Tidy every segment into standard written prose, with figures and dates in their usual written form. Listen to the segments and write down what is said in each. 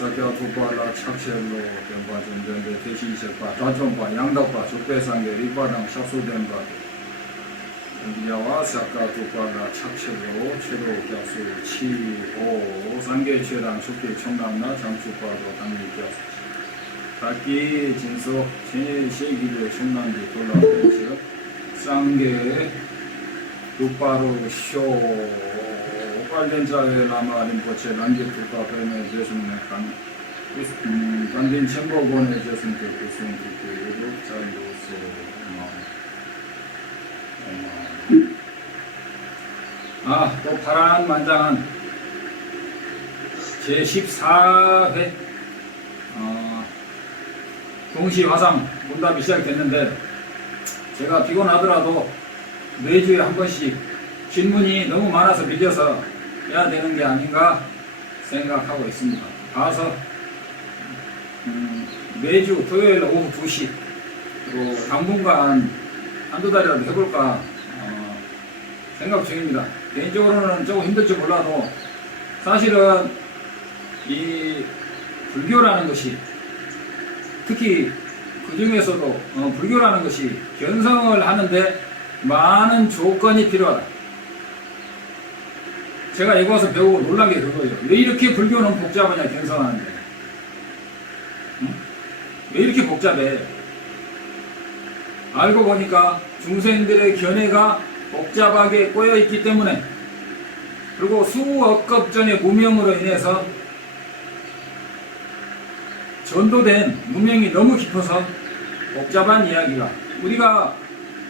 사교 두발라 착실로 변과 전전대 대신식과 좌전과 양덕과 적배상계 리바당 샤수된과 야와 사카 두발라 착실로 최로 격수 치오 상계 최랑 적배 청남나 장축과도 당리 격수 각기 진속 제12대 청남기 돌아오면서 상계 두바로 쇼 관련자의 라마 림포체 란게투가 배매 제승의 간딘 첨보본의 제승 교수님 그리고 자료소 또 파란만장한 제14회 동시화상 문답이 시작됐는데 제가 피곤하더라도 매주에 한 번씩 질문이 너무 많아서 밀려서 해야 되는 게 아닌가 생각하고 있습니다. 가서 매주 토요일 오후 2시 또 당분간 한두 달이라도 해볼까 생각 중입니다. 개인적으로는 조금 힘들지 몰라도 사실은 이 불교라는 것이 특히 그 중에서도 불교라는 것이 견성을 하는데 많은 조건이 필요하다. 제가 이거 와서 배우고 놀란 게 그거예요. 왜 이렇게 불교는 복잡하냐, 견성하는데. 응? 왜 이렇게 복잡해? 알고 보니까 중생들의 견해가 복잡하게 꼬여있기 때문에, 그리고 수억 급 전의 무명으로 인해서 전도된 무명이 너무 깊어서 복잡한 이야기가, 우리가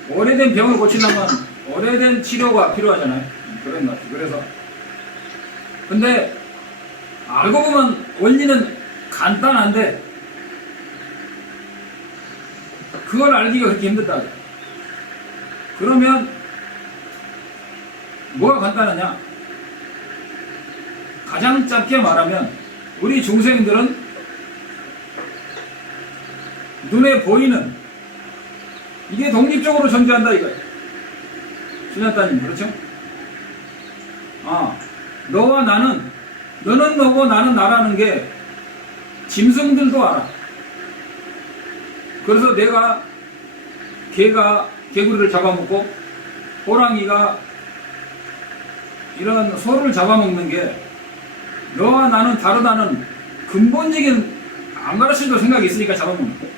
오래된 병을 고치려면 오래된 치료가 필요하잖아요. 그런 것 같아요. 그래서 근데 알고 보면 원리는 간단한데 그걸 알기가 그렇게 힘들다. 그러면 뭐가 간단하냐? 가장 짧게 말하면 우리 중생들은 눈에 보이는 이게 독립적으로 존재한다 이거예요. 신ят다님 그렇죠? 너와 나는, 너는 너고 나는 나라는 게 짐승들도 알아. 그래서 내가 개가 개구리를 잡아먹고 호랑이가 이런 소를 잡아먹는 게 너와 나는 다르다는 근본적인 안 가르쳐도 생각이 있으니까 잡아먹는 거예요.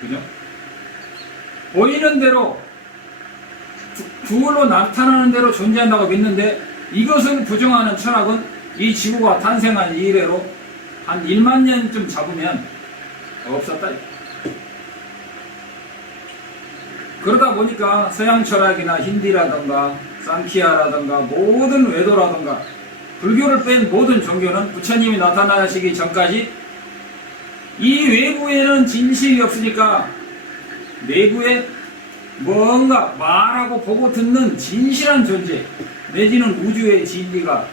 그죠? 보이는 대로 둘로 나타나는 대로 존재한다고 믿는데 이것을 부정하는 철학은 이 지구가 탄생한 이래로 한 1만 년쯤 잡으면 없었다. 그러다 보니까 서양 철학이나 힌디라든가 상키아라든가 모든 외도라든가 불교를 뺀 모든 종교는 부처님이 나타나시기 전까지 이 외부에는 진실이 없으니까 내부에 뭔가 말하고 보고 듣는 진실한 존재 내지는 우주의 진리가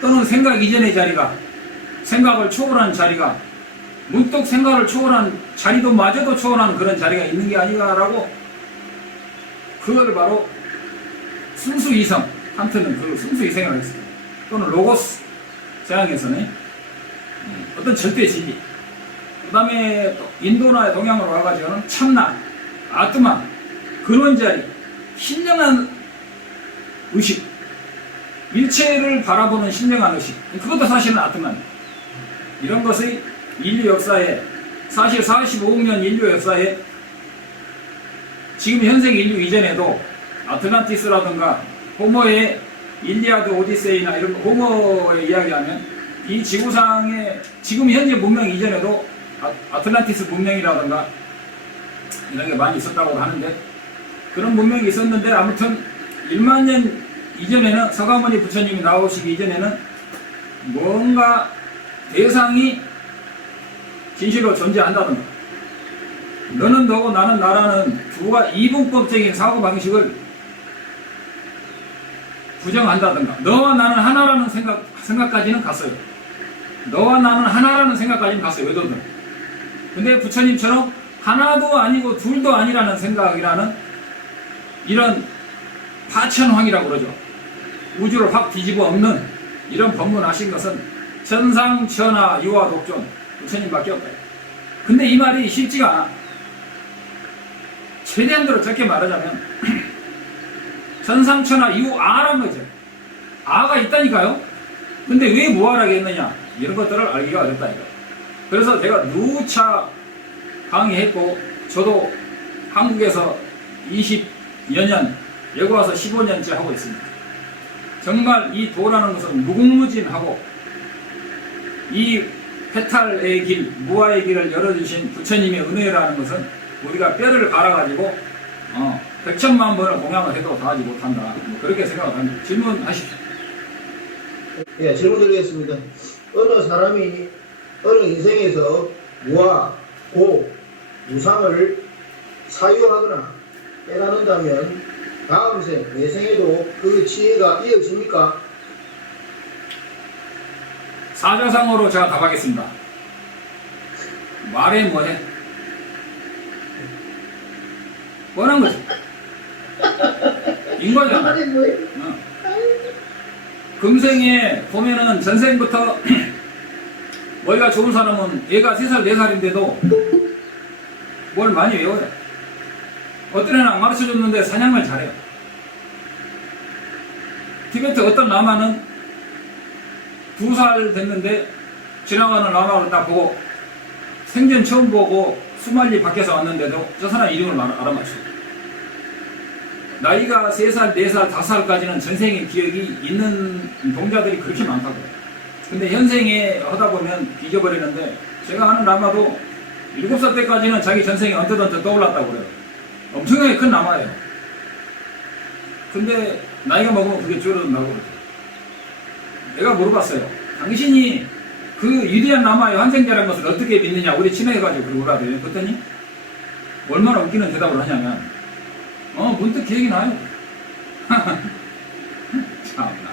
또는 생각 이전의 자리가 생각을 초월한 자리가 문득 생각을 초월한 자리도 마저도 초월한 그런 자리가 있는 게 아닌가라고 그걸 바로 순수이성 한테는 그 순수이성이라고 했습니다. 또는 로고스 서양에서는 어떤 절대 진리 그 다음에 인도나 동양으로 가가지고는 참나 아트마 근원자리 신령한 의식 일체를 바라보는 신령한 의식 그것도 사실은 아트마입니다. 이런 것의 인류 역사에 사실 45억 년 인류 역사에 지금 현생 인류 이전에도 아틀란티스라든가 호모의 일리아드 오디세이나 이런 호모의 이야기하면 이 지구상에 지금 현재 문명 이전에도 아틀란티스 문명이라든가 이런 게 많이 있었다고 하는데 그런 문명이 있었는데 아무튼 1만 년 이전에는 서가모니 부처님이 나오시기 이전에는 뭔가 대상이 진실로 존재한다든가 너는 너고 나는 나라는 두가 이분법적인 사고방식을 부정한다든가 너와 나는 하나라는 생각까지는 갔어요. 너와 나는 하나라는 생각까지는 갔어요. 외도들. 근데 부처님처럼 하나도 아니고 둘도 아니라는 생각이라는 이런 파천황이라고 그러죠. 우주를 확 뒤집어 엎는 이런 법문하신 것은 천상, 천하, 유화, 독존. 부처님밖에 없다. 근데 이 말이 쉽지가 않아. 최대한대로 적게 말하자면 천상, 천하, 유아란 거죠. 아가 있다니까요. 근데 왜 무아라게 했느냐, 이런 것들을 알기가 어렵다니까. 그래서 제가 누차 강의했고, 저도 한국에서 20여 년, 여기 와서 15년째 하고 있습니다. 정말 이 도라는 것은 무궁무진하고, 이 해탈의 길, 무아의 길을 열어주신 부처님의 은혜라는 것은 우리가 뼈를 갈아가지고 100천만 번을 공양을 해도 다 하지 못한다. 뭐 그렇게 생각합니다. 질문하십시오. 예, 질문 드리겠습니다. 어느 사람이 어느 인생에서 무아, 고, 무상을 사유하거나 깨닫는다면 다음 생, 내생에도 그 지혜가 이어집니까? 사자상으로 제가 답하겠습니다. 말해 뭐해? 뻔한 거지. 인과잖아. 금생에 보면은 전생부터 머리가 좋은 사람은 얘가 3살, 4살인데도 뭘 많이 외워요. 어떤 애는 안 가르쳐줬는데 사냥을 잘해요. 티베트 어떤 라마는 2살 됐는데 지나가는 라마를 딱 보고 생전 처음 보고 수말리 밖에서 왔는데도 저 사람 이름을 알아맞혀. 나이가 3살, 4살, 5살까지는 전생의 기억이 있는 동자들이 그렇게 많다고요. 근데 현생에 하다 보면 잊어버리는데, 제가 아는 라마도 7살 때까지는 자기 전생에 언뜻 떠올랐다고 그래요. 엄청나게 큰 라마예요. 근데 나이가 먹으면 그게 줄어든다고 그러죠. 내가 물어봤어요. 당신이 그 위대한 라마의 환생자라는 것을 어떻게 믿느냐, 우리 친해가지고 그러더라고요. 그랬더니 얼마나 웃기는 대답을 하냐면, 문득 기억이 나요. 참나.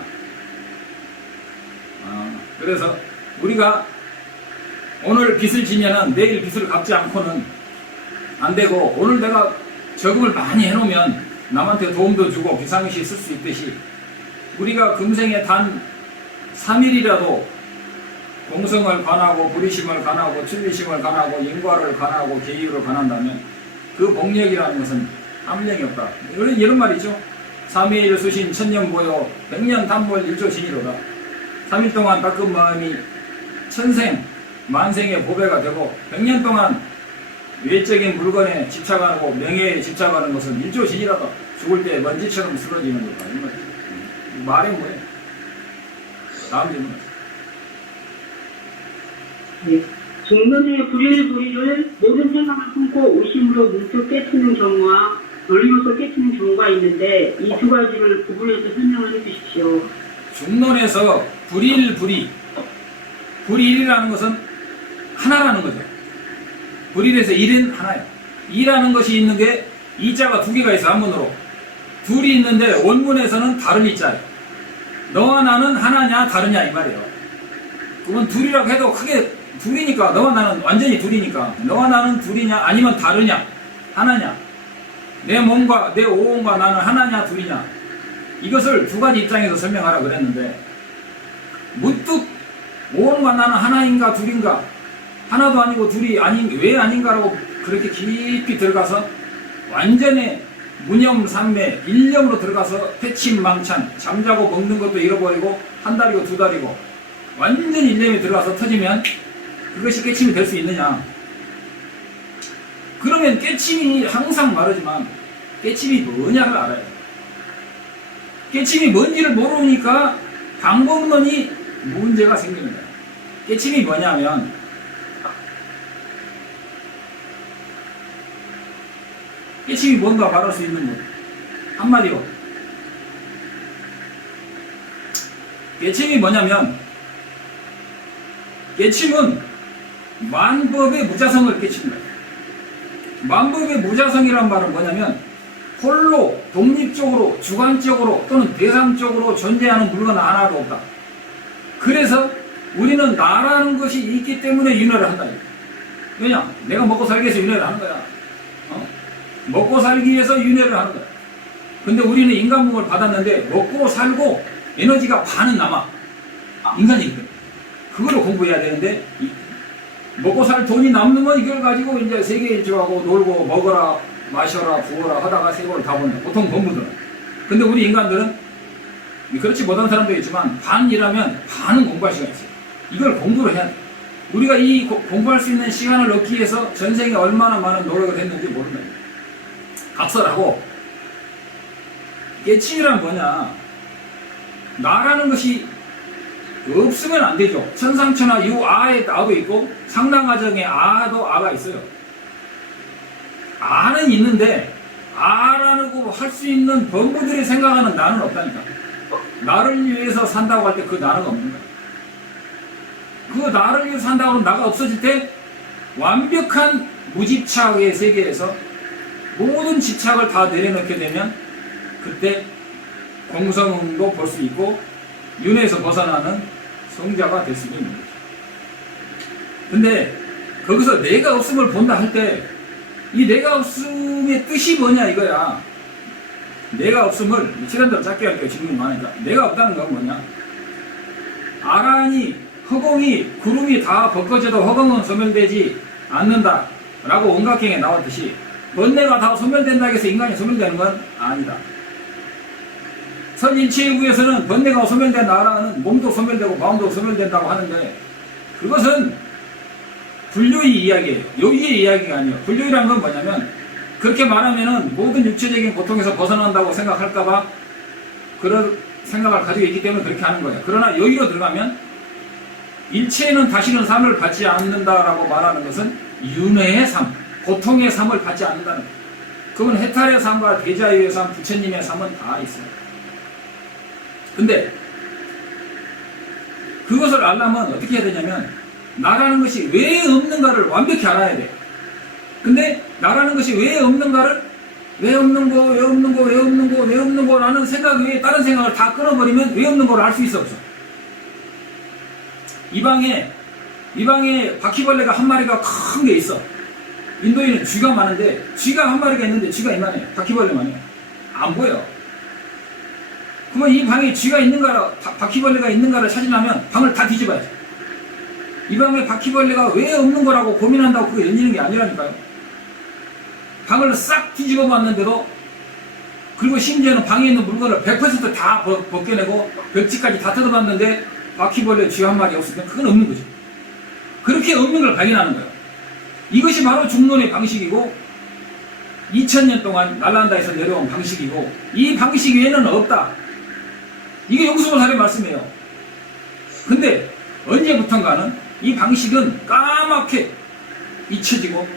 그래서 우리가 오늘 빚을 지면은 내일 빚을 갚지 않고는 안 되고, 오늘 내가 저금을 많이 해놓으면 남한테 도움도 주고 비상시 쓸 수 있듯이, 우리가 금생에 단 3일이라도 공성을 관하고 불의심을 관하고 진리심을 관하고 인과를 관하고 계율을 관한다면 그 복력이라는 것은 함량이 없다. 이런 말이죠. 3일 수신 천년보요 백년 단몰 일조신이로다. 3일 동안 닦은 마음이 천생 만생의 보배가 되고, 100년 동안 외적인 물건에 집착하고 명예에 집착하는 것은 일조신이라다. 죽을 때 먼지처럼 쓰러지는 거다. 이 말이죠. 말이 뭐예요? 다음 질문. 네. 중론의 불의를 모든 생각을 품고 의심으로 문득 깨트는 경우와 논리로서 깨트는 경우가 있는데, 이 두 가지를 구분해서 설명을 해주십시오. 중론에서 불일이라는 것은 하나라는 거죠. 불일에서 일은 하나예요. 이라는 것이 있는 게 이자가 2개가 있어. 한문으로 둘이 있는데 원문에서는 다른 이자예요. 너와 나는 하나냐 다르냐 이 말이에요. 그건 둘이라고 해도 크게 둘이니까, 너와 나는 완전히 둘이니까, 너와 나는 둘이냐 아니면 다르냐 하나냐, 내 몸과 내 오온과 나는 하나냐 둘이냐, 이것을 2가지 입장에서 설명하라 그랬는데, 문득 오온과 나는 하나인가 둘인가, 하나도 아니고 둘이 왜 아닌가라고 그렇게 깊이 들어가서 완전히 무념삼매 일념으로 들어가서 패침망찬, 잠자고 먹는 것도 잃어버리고 한 달이고 2달이고 완전히 일념에 들어가서 터지면 그것이 깨침이 될 수 있느냐. 그러면 깨침이 항상 말하지만 깨침이 뭐냐를 알아야 돼요. 깨침이 뭔지를 모르니까 방법론이 문제가 생기는 거예요. 깨침이 뭐냐면, 깨침이 뭔가 말할 수 있는 것 한마디로, 깨침이 뭐냐면, 깨침은 만법의 무자성을 깨치는 거예요. 만법의 무자성이란 말은 뭐냐면, 홀로 독립적으로 주관적으로 또는 대상적으로 존재하는 물건 하나도 없다. 그래서 우리는 나라는 것이 있기 때문에 윤회를 한다. 왜냐? 내가 먹고 살기 위해서 윤회를 하는 거야. 먹고 살기 위해서 윤회를 하는 거야. 근데 우리는 인간 몸을 받았는데 먹고 살고 에너지가 반은 남아. 인간이거든. 그거를 공부해야 되는데 먹고 살 돈이 남으면 이걸 가지고 이제 세계 일주하고 놀고 먹어라 마셔라 부어라 하다가 세월을 다 본다. 보통 공부들은. 근데 우리 인간들은 그렇지 못한 사람도 있지만 반이라면 반은 공부할 시간이 있어요. 이걸 공부를 해야 돼. 우리가 이 공부할 수 있는 시간을 얻기 위해서 전생에 얼마나 많은 노력을 했는지 모른다. 각설하고 깨치란 뭐냐, 나라는 것이 없으면 안 되죠. 천상천하 유아의 아도 있고 상당하정의 아도 아가 있어요. 아는 있는데 아라고 할 수 있는 범부들이 생각하는 나는 없다니까. 나를 위해서 산다고 할 때 그 나는 없는 거야. 그 나를 위해서 산다고 하면 나가 없어질 때 완벽한 무집착의 세계에서 모든 집착을 다 내려놓게 되면 그때 공성도 볼 수 있고 윤회에서 벗어나는 성자가 될 수 있는 거죠. 근데 거기서 내가 없음을 본다 할 때 이 내가 없음의 뜻이 뭐냐 이거야. 내가 없음을 시간대로 짧게 할게요. 질문이 많으니까. 내가 없다는 건 뭐냐, 아란이 허공이 구름이 다 벗겨져도 허공은 소멸되지 않는다 라고 원각경에 나왔듯이 번뇌가 다 소멸된다고 해서 인간이 소멸되는 건 아니다. 선인체의 구에서는 번뇌가 소멸된 나라는 몸도 소멸되고 마음도 소멸된다고 하는데 그것은 불교의 이야기예요. 요기의 이야기가 아니에요. 불교라는 건 뭐냐면 그렇게 말하면은 모든 육체적인 고통에서 벗어난다고 생각할까봐 그런 생각을 가지고 있기 때문에 그렇게 하는 거예요. 그러나 여기로 들어가면 일체는 다시는 삶을 받지 않는다라고 말하는 것은 윤회의 삶, 고통의 삶을 받지 않는다는 거예요. 그건 해탈의 삶과 대자유의 삶, 부처님의 삶은 다 있어요. 근데 그것을 알려면 어떻게 해야 되냐면 나라는 것이 왜 없는가를 완벽히 알아야 돼. 근데 나라는 것이 왜 없는가를 왜 없는 거 라는 생각 외에 다른 생각을 다 끊어버리면 왜 없는 걸 알 수 있어 없어. 이 방에 바퀴벌레가 한 마리가 큰 게 있어. 인도에는 쥐가 많은데 쥐가 한 마리가 있는데 쥐가 이만해. 바퀴벌레만 해. 안 보여. 그러면 이 방에 쥐가 있는가 바퀴벌레가 있는가를 찾으려면 방을 다 뒤집어야지. 이 방에 바퀴벌레가 왜 없는 거라고 고민한다고 그게 열리는 게 아니라니까요. 방을 싹 뒤집어 봤는데도, 그리고 심지어는 방에 있는 물건을 100% 다 벗겨내고 벽지까지 다 뜯어봤는데 바퀴벌레 쥐 한 마리 없으면 그건 없는 거죠. 그렇게 없는 걸 발견하는 거예요. 이것이 바로 중론의 방식이고 2000년 동안 날란다에서 내려온 방식이고 이 방식 외에는 없다. 이게 용수보살의 말씀이에요. 근데 언제부턴가는 이 방식은 까맣게 잊혀지고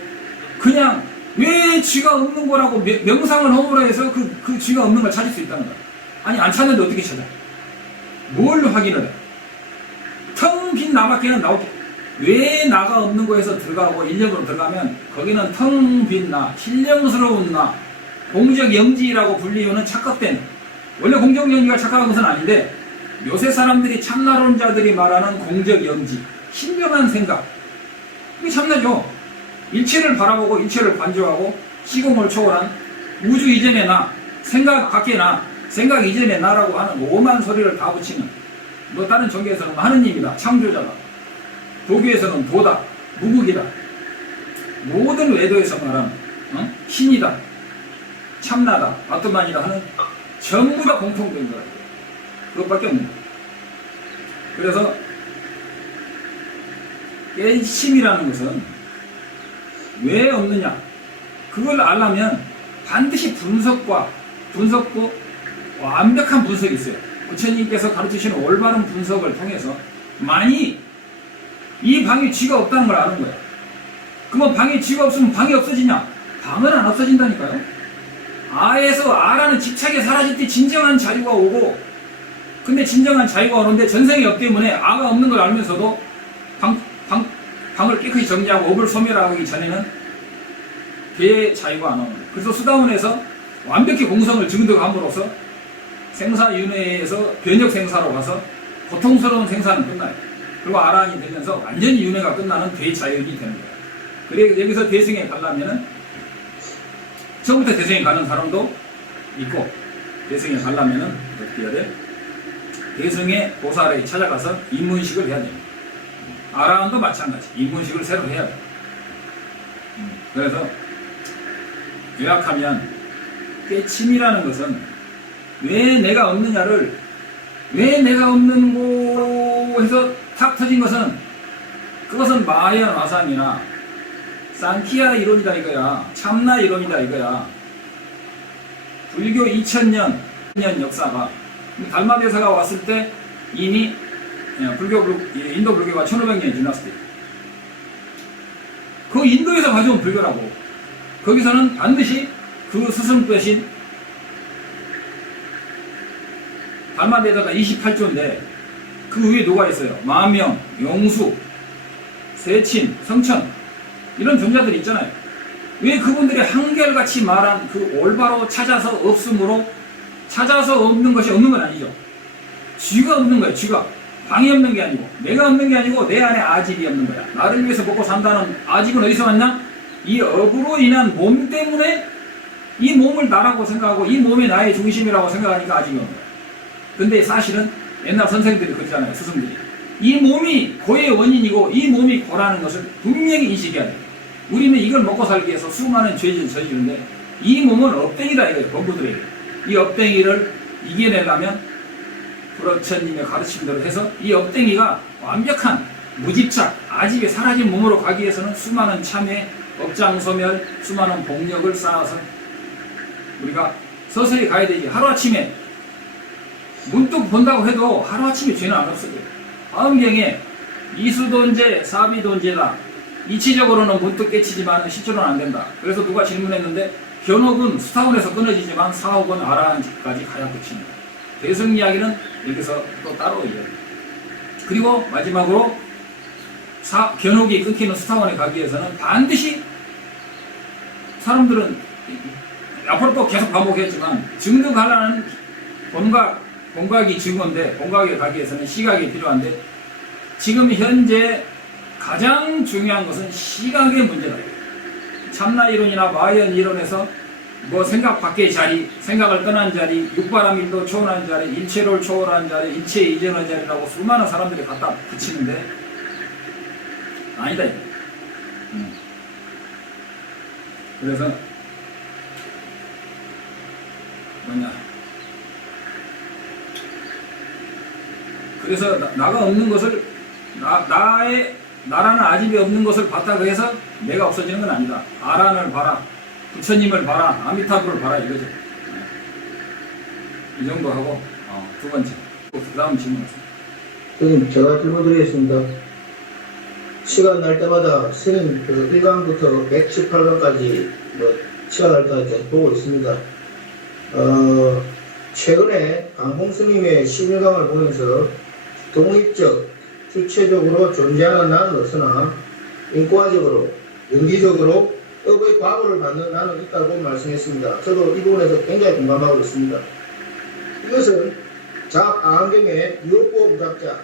그냥 왜 쥐가 없는 거라고 명상을 허물어 해서 그 쥐가 없는 걸 찾을 수 있다는 거야. 아니 안 찾는데 어떻게 찾아? 뭘 확인을 해? 텅 빈 나밖에는 나오게. 왜 나가 없는 거에서 들어가고 인력으로 들어가면 거기는 텅 빈 나, 신령스러운 나, 공적 영지라고 불리우는 착각된, 원래 공적 영지가 착각한 것은 아닌데 요새 사람들이 참나론자들이 말하는 공적 영지, 신명한 생각, 이게 참나죠. 일체를 바라보고 일체를 관조하고 시공을 초월한 우주 이전의 나, 생각 밖의 나, 생각 이전의 나라고 하는 오만 소리를 다 붙이는, 뭐 다른 종교에서는 하느님이다, 창조자다, 도교에서는 도다, 무국이다, 모든 외도에서 말하는 신이다, 참나다, 아트만이다 하는 전부 다 공통된 거예요. 그것밖에 없는 거예요. 그래서 깨심이라는 것은 왜 없느냐, 그걸 알려면 반드시 분석과 완벽한 분석이 있어요. 부처님께서 가르치시는 올바른 분석을 통해서 만이 이 방에 쥐가 없다는 걸 아는 거예요. 그러면 방에 쥐가 없으면 방이 없어지냐? 방은 안 없어진다니까요. 아에서 아라는 집착이 사라질 때 진정한 자유가 오고, 근데 진정한 자유가 오는데 전생의 업 때문에 아가 없는 걸 알면서도 방을 깨끗이 정리하고 업을 소멸하기 전에는 대자유가 안 오는 거예요. 그래서 수다원에서 완벽히 공성을 증득함으로써 생사윤회에서 변혁 생사로 가서 고통스러운 생사는 끝나요. 그리고 아라한이 되면서 완전히 윤회가 끝나는 대자연이 되는 거예요. 그래 여기서 대승에 가려면은 처음부터 대승에 가는 사람도 있고, 대승에 가려면은 어떻게 해야 돼? 대승의 보살에 찾아가서 입문식을 해야 됩니다. 아라한도 마찬가지. 인문식을 새로 해야 돼. 그래서 요약하면 깨침이라는 것은 왜 내가 없느냐를, 왜 내가 없는고 해서 탁 터진 것은, 그것은 마하야나 와상이나 상키야 이론이다 이거야. 참나 이론이다 이거야. 불교 2000년 역사가, 달마대사가 왔을 때 이미 인도 불교가 1500년이 지났을 때, 그 인도에서 가져온 불교라고. 거기서는 반드시 그 스승 대신 달마대사가 28조인데 그 위에 누가 있어요? 마명, 용수, 세친, 성천, 이런 존재들이 있잖아요. 왜 그분들이 한결같이 말한 그 올바로 찾아서 없음으로, 찾아서 없는 것이 없는 건 아니죠. 쥐가 없는 거예요. 쥐가 방이 없는 게 아니고, 내가 없는 게 아니고 내 안에 아집이 없는 거야. 나를 위해서 먹고 산다는 아집은 어디서 왔냐? 이 업으로 인한 몸 때문에 이 몸을 나라고 생각하고 이 몸이 나의 중심이라고 생각하니까 아집이 없는 거야. 근데 사실은 옛날 선생님들이 그러잖아요. 스승들이 이 몸이 고의 원인이고 이 몸이 고라는 것을 분명히 인식해야 돼요. 우리는 이걸 먹고 살기 위해서 수많은 죄를 저지르는데 이 몸은 업댕이다 이거예요. 범부들에게. 이 업댕이를 이겨내려면 부처님의 가르침대로 해서 이 업댕이가 완벽한 무집착, 아집에 사라진 몸으로 가기 위해서는 수많은 참회, 업장소멸, 수많은 복력을 쌓아서 우리가 서서히 가야 되지. 하루아침에 문득 본다고 해도 하루아침에 죄는 안 없어요. 다음 경에 이수돈제, 사비돈제다. 이치적으로는 문득 깨치지만 실제로는 안 된다. 그래서 누가 질문했는데 견옥은 수타원에서 끊어지지만 사옥은 아라한까지 가야 끝입니다. 대승 이야기는 여기서 또 따로 이야기. 그리고 마지막으로 견옥이 끊기는 수타원에 가기 위해서는 반드시 사람들은 앞으로 또 계속 반복했지만 증득하려는 본각이 증거인데 본각에 가기 위해서는 시각이 필요한데 지금 현재 가장 중요한 것은 시각의 문제다. 참나 이론이나 마하야나 이론에서 뭐 생각 밖의 자리, 생각을 떠난 자리, 육바라밀도 초월한 자리, 일체를 초월한 자리, 일체 이전의 자리라고 수많은 사람들이 갖다 붙이는데 아니다. 그래서 뭐냐? 그래서 나가 없는 것을 나라는 아집이 없는 것을 봤다고 해서 내가 없어지는 건 아니다. 아란을 봐라, 부처님을 봐라, 아미타불을 봐라 이거죠. 이 정도 하고 두 번째, 그 다음 질문하세요. 선생님, 제가 질문 드리겠습니다. 시간 날 때마다 스님 1강부터 118강까지 시간 날 때마다 계속 보고 있습니다. 최근에 강홍 스님의 11강을 보면서 독립적, 주체적으로 존재하는 나는 없으나 인과적으로, 연기적으로 업의 과보를 받는 나는 있다고 말씀했습니다. 저도 이 부분에서 굉장히 공감하고 있습니다. 이것은 자아안경의 유효보 무작자,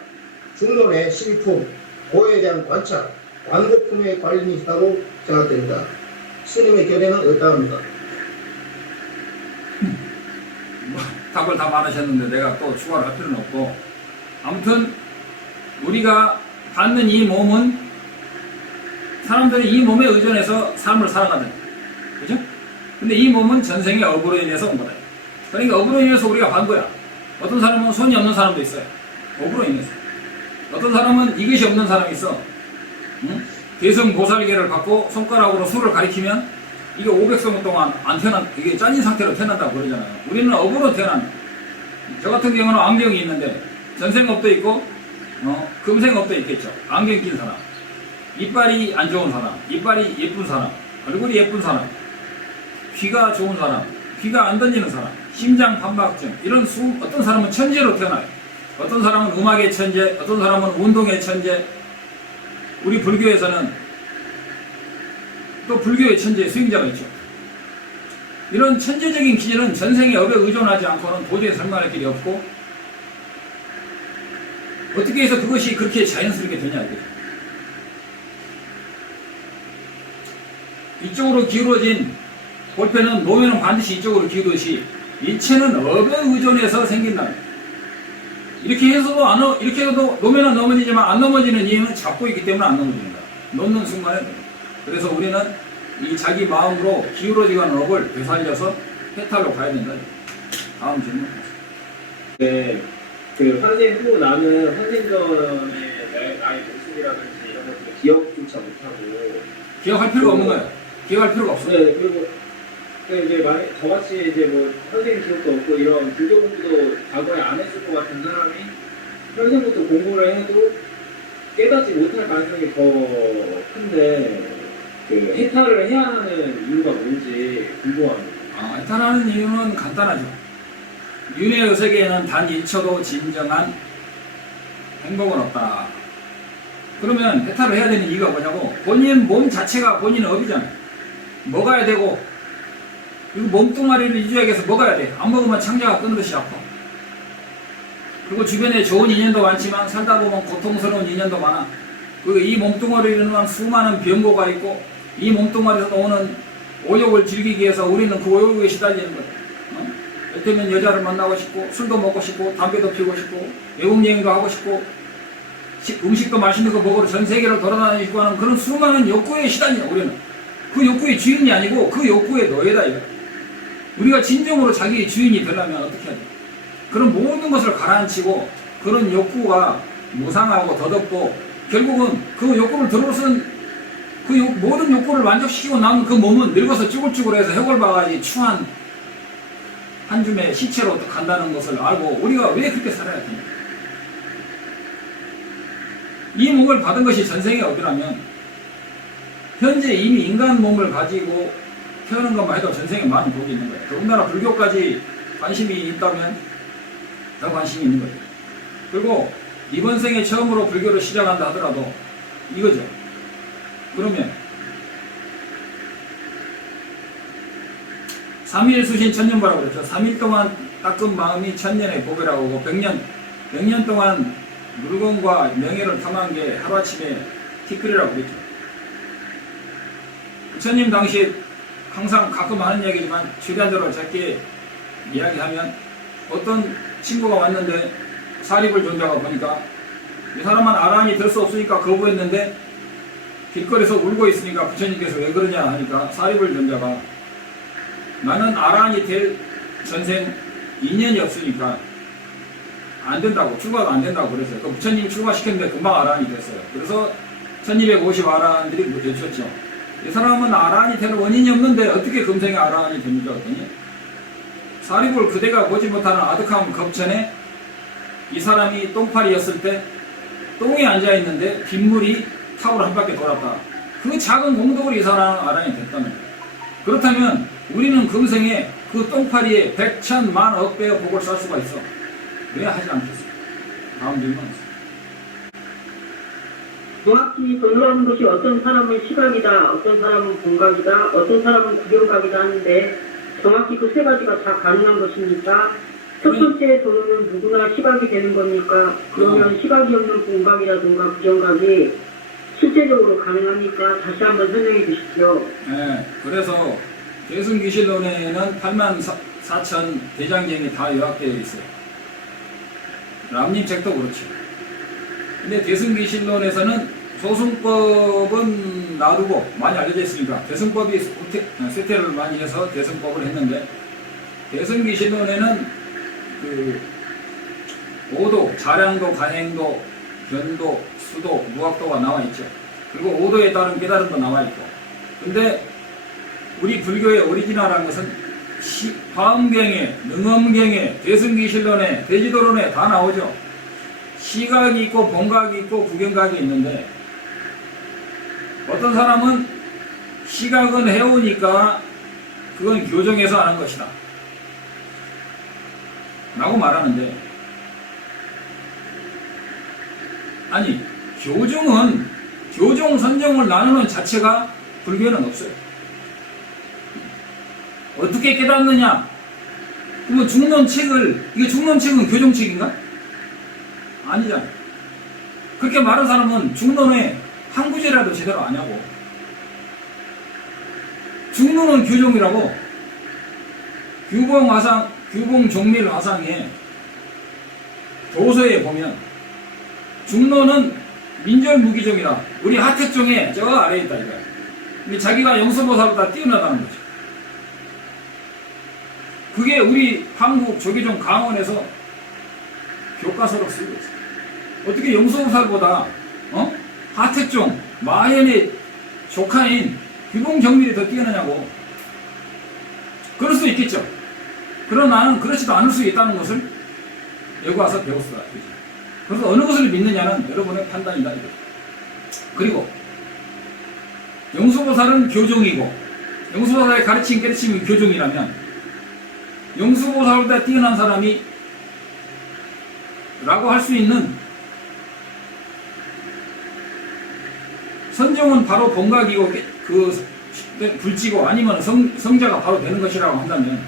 중론의 실품, 고에 대한 관찰, 완고품에 관련이 있다고 생각됩니다. 스님의 견해는 어떠합니까? 답을 다 많으셨는데 내가 또 추가를 할 필요는 없고, 아무튼 우리가 받는 이 몸은 사람들이 이 몸에 의존해서 삶을 살아가잖아요. 그죠? 근데 이 몸은 전생의 업으로 인해서 온 거다. 그러니까 업으로 인해서 우리가 받은 거야. 어떤 사람은 손이 없는 사람도 있어요. 업으로 인해서. 어떤 사람은 이것이 없는 사람이 있어. 응? 대성보살계를 갖고 손가락으로 술을 가리키면 이게 500성 동안 안 태어난, 이게 잘린 상태로 태어난다고 그러잖아요. 우리는 업으로 태어난, 저 같은 경우는 안경이 있는데 전생업도 있고 금생업도 있겠죠. 안경 낀 사람, 이빨이 안 좋은 사람, 이빨이 예쁜 사람, 얼굴이 예쁜 사람, 귀가 좋은 사람, 귀가 안 던지는 사람, 심장 판박증, 이런 어떤 사람은 천재로 태어나요. 어떤 사람은 음악의 천재, 어떤 사람은 운동의 천재. 우리 불교에서는 또 불교의 천재 수행자가 있죠. 이런 천재적인 기질은 전생의 업에 의존하지 않고는 도저히 설명할 길이 없고, 어떻게 해서 그것이 그렇게 자연스럽게 되냐 이거죠. 이쪽으로 기울어진 볼펜은 놓으면 반드시 이쪽으로 기울듯이 일체는 업에 의존해서 생긴다. 이렇게 해서도 이렇게 해도 놓으면 넘어지지만 안 넘어지는 이유는 잡고 있기 때문에 안 넘어진다. 놓는 순간에. 그래서 우리는 이 자기 마음으로 기울어지는 업을 되살려서 해탈로 가야 된다. 다음 질문. 네, 그 환생 후 나는 환생 전에 나의 모습이라든지 이런 것들을 기억조차 못하고 기억할 필요가 없는 거예요. 기억할 필요가 없어. 네, 그리고 이제 만약 저같이 이제 뭐 환생 기억도 없고 이런 불교 공부도 과거에 안 했을 것 같은 사람이 평생부터 공부를 해도 깨닫지 못할 가능성이 더 큰데 그 해탈을 해야 하는 이유가 뭔지 궁금합니다. 해탈하는 이유는 간단하죠. 윤회의 세계에는 단 1초도 진정한 행복은 없다. 그러면 해탈을 해야 되는 이유가 뭐냐고. 본인 몸 자체가 본인의 업이잖아요. 먹어야 되고, 이거 몸뚱아리를 유지하기 위해서 먹어야 돼. 안 먹으면 창자가 끊듯이 아파. 그리고 주변에 좋은 인연도 많지만 살다 보면 고통스러운 인연도 많아. 그리고 이 몸뚱아리에는 수많은 병고가 있고, 이 몸뚱아리에서 오는 오욕을 즐기기 위해서 우리는 그 오욕에 시달리는 거예요. 때면 여자를 만나고 싶고, 술도 먹고 싶고, 담배도 피우고 싶고, 외국 여행도 하고 싶고, 음식도 맛있는 거 먹으러 전 세계를 돌아다니고 하는 그런 수많은 욕구에 시달려. 우리는 그 욕구의 주인이 아니고 그 욕구의 노예다 이거. 우리가 진정으로 자기의 주인이 되려면 어떻게 해야 돼? 그런 모든 것을 가라앉히고 그런 욕구가 무상하고 더덥고 결국은 그 욕구를 들어선 모든 욕구를 만족시키고 남은 그 몸은 늙어서 쭈글쭈글해서 해골바가지 추한 한 줌의 시체로 간다는 것을 알고 우리가 왜 그렇게 살아야 되냐? 이 몸을 받은 것이 전생의 업이라면 현재 이미 인간 몸을 가지고 태어난 것만 해도 전생에 많은 복이 있는 거예요. 더군다나 불교까지 관심이 있다면 더 관심이 있는 거죠. 그리고 이번 생에 처음으로 불교를 시작한다 하더라도 이거죠. 그러면 3일 수신 천년바라고 그랬죠. 3일 동안 닦은 마음이 천년의 복이라고 하고 100년 동안 물건과 명예를 탐한 게 하루아침에 티끌이라고 그랬죠. 부처님 당시 항상 가끔 하는 얘기지만 최대한대로 짧게 이야기하면 어떤 친구가 왔는데 사리불 존자가 보니까 이 사람은 아라한이 될 수 없으니까 거부했는데 길거리에서 울고 있으니까 부처님께서 왜 그러냐 하니까 사리불 존자가 나는 아라한이 될 전생 인연이 없으니까 안 된다고, 출가가 안 된다고 그랬어요. 그 부처님이 출가시켰는데 금방 아라한이 됐어요. 그래서 1250 아라한들이 되셨죠. 이 사람은 아라한이 되는 원인이 없는데 어떻게 금생에 아라한이 됩니까? 그랬더니 사리불 그대가 보지 못하는 아득한 겁천에 이 사람이 똥파리였을 때 똥에 앉아있는데 빗물이 탑을 한 바퀴 돌았다. 그 작은 공덕으로 이 사람은 아라한이 됐다는 거예요. 그렇다면 우리는 금생에 그 똥파리에 100,000,000,000,000억 배의 복을 쌓을 수가 있어. 왜 하지 않겠어? 다음 질문. 정확히 돈이라는 것이 어떤 사람은 시각이다, 어떤 사람은 본각이다, 어떤 사람은 구경각이다 하는데 정확히 그 세 가지가 다 가능한 것입니까? 첫 번째 돈은 누구나 시각이 되는 겁니까? 그러면 시각이 없는 본각이라든가 구경각이 실제적으로 가능합니까? 다시 한번 설명해 주십시오. 네, 그래서 대승귀실론에는 84,000 대장경이 다 요약되어 있어요. 람님 책도 그렇죠. 근데 대승귀실론에서는 소승법은 놔두고 많이 알려져 있으니까 대승법이 쇠퇴를 많이 해서 대승법을 했는데 대승귀실론에는 그 오도, 자량도, 간행도, 견도, 수도, 무학도가 나와 있죠. 그리고 오도에 따른 깨달음도 나와 있고. 근데 우리 불교의 오리지널한 것은 화엄경에, 능엄경에, 대승귀실론에, 대지도론에 다 나오죠. 시각이 있고 본각이 있고 구경각이 있는데 어떤 사람은 시각은 해오니까 그건 교정해서 하는 것이다 라고 말하는데 아니 교종 선정을 나누는 자체가 불교에는 없어요. 어떻게 깨닫느냐? 그러면 이게 중론책은 교종책인가? 아니잖아. 그렇게 말한 사람은 중론에 한 구절이라도 제대로 안 하고 중론은 교종이라고 규봉 종밀 화상에 도서에 보면 중노는 민절무기종이라 우리 하택종에 저 아래에 있다 이거야. 근데 자기가 영수보살보다 뛰어나다는 거죠. 그게 우리 한국 조계종 강원에서 교과서로 쓰고 있어요. 어떻게 영수보살보다 하택종 마현의 조카인 규봉경밀이 더 뛰어나냐고. 그럴 수 있겠죠. 그러나 나는 그렇지도 않을 수 있다는 것을 여기 와서 배웠어요. 그래서 어느 것을 믿느냐는 여러분의 판단이다 이거죠. 그리고 영수보살은 교종이고 영수보살의 가르침 깨르침이 교종이라면 영수보살보다 뛰어난 사람이 라고 할 수 있는 선종은 바로 본각이고 그 불지고 아니면 성자가 바로 되는 것이라고 한다면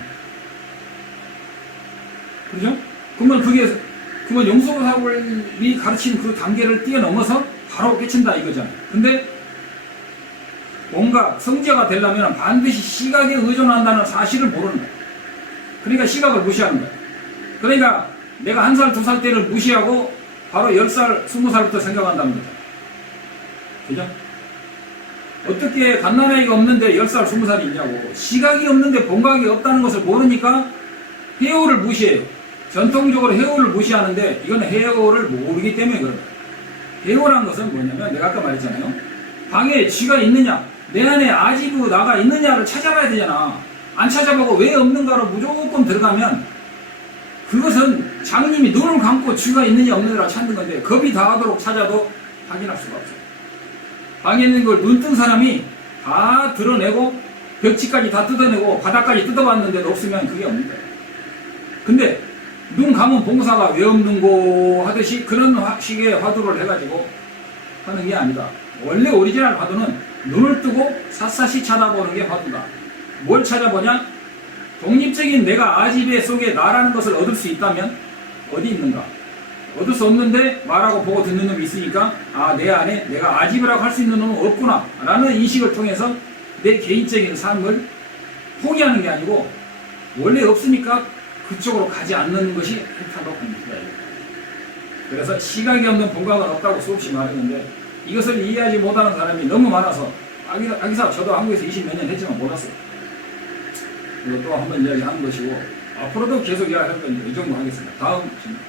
그죠? 그러면 영수보살이 가르친 그 단계를 뛰어넘어서 바로 깨친다 이거잖아요. 근데 뭔가 성자가 되려면 반드시 시각에 의존한다는 사실을 모르는 거예요. 그러니까 시각을 무시하는 거예요. 그러니까 내가 1살, 2살 때를 무시하고 바로 10살, 20살부터 생각한다는 거죠. 그죠? 어떻게 갓난아이가 없는데 10살, 20살이 있냐고. 시각이 없는데 본각이 없다는 것을 모르니까 해오를 무시해요. 전통적으로 해오를 무시하는데 이거는 해오를 모르기 때문에 그런 거예요. 해오란 것은 뭐냐면 내가 아까 말했잖아요. 방에 쥐가 있느냐, 내 안에 아지부 나가 있느냐를 찾아봐야 되잖아. 안 찾아보고 왜 없는가로 무조건 들어가면 그것은 장님이 눈을 감고 쥐가 있느냐 없느냐를 찾는 건데 겁이 다하도록 찾아도 확인할 수가 없어요. 방에 있는 걸 눈 뜬 사람이 다 드러내고 벽지까지 다 뜯어내고 바닥까지 뜯어봤는데도 없으면 그게 없는 거예요. 근데 눈 감은 봉사가 왜 없는고 하듯이 그런 식의 화두를 해가지고 하는 게 아니다. 원래 오리지널 화두는 눈을 뜨고 샅샅이 찾아보는 게 화두다. 뭘 찾아보냐? 독립적인 내가 아지배 속에 나라는 것을 얻을 수 있다면 어디 있는가? 얻을 수 없는데 말하고 보고 듣는 놈이 있으니까 내 안에 내가 아지배라고 할 수 있는 놈은 없구나 라는 인식을 통해서 내 개인적인 삶을 포기하는 게 아니고 원래 없으니까 그쪽으로 가지 않는 것이 옳다고 합니다. 그래서 시각이 없는 본각은 없다고 수없이 말했는데 이것을 이해하지 못하는 사람이 너무 많아서 아기사 저도 한국에서 20몇 년 했지만 몰랐어요. 이것도 한번 이야기하는 것이고 앞으로도 계속 이야기할 건데 이 정도 하겠습니다. 다음 질문.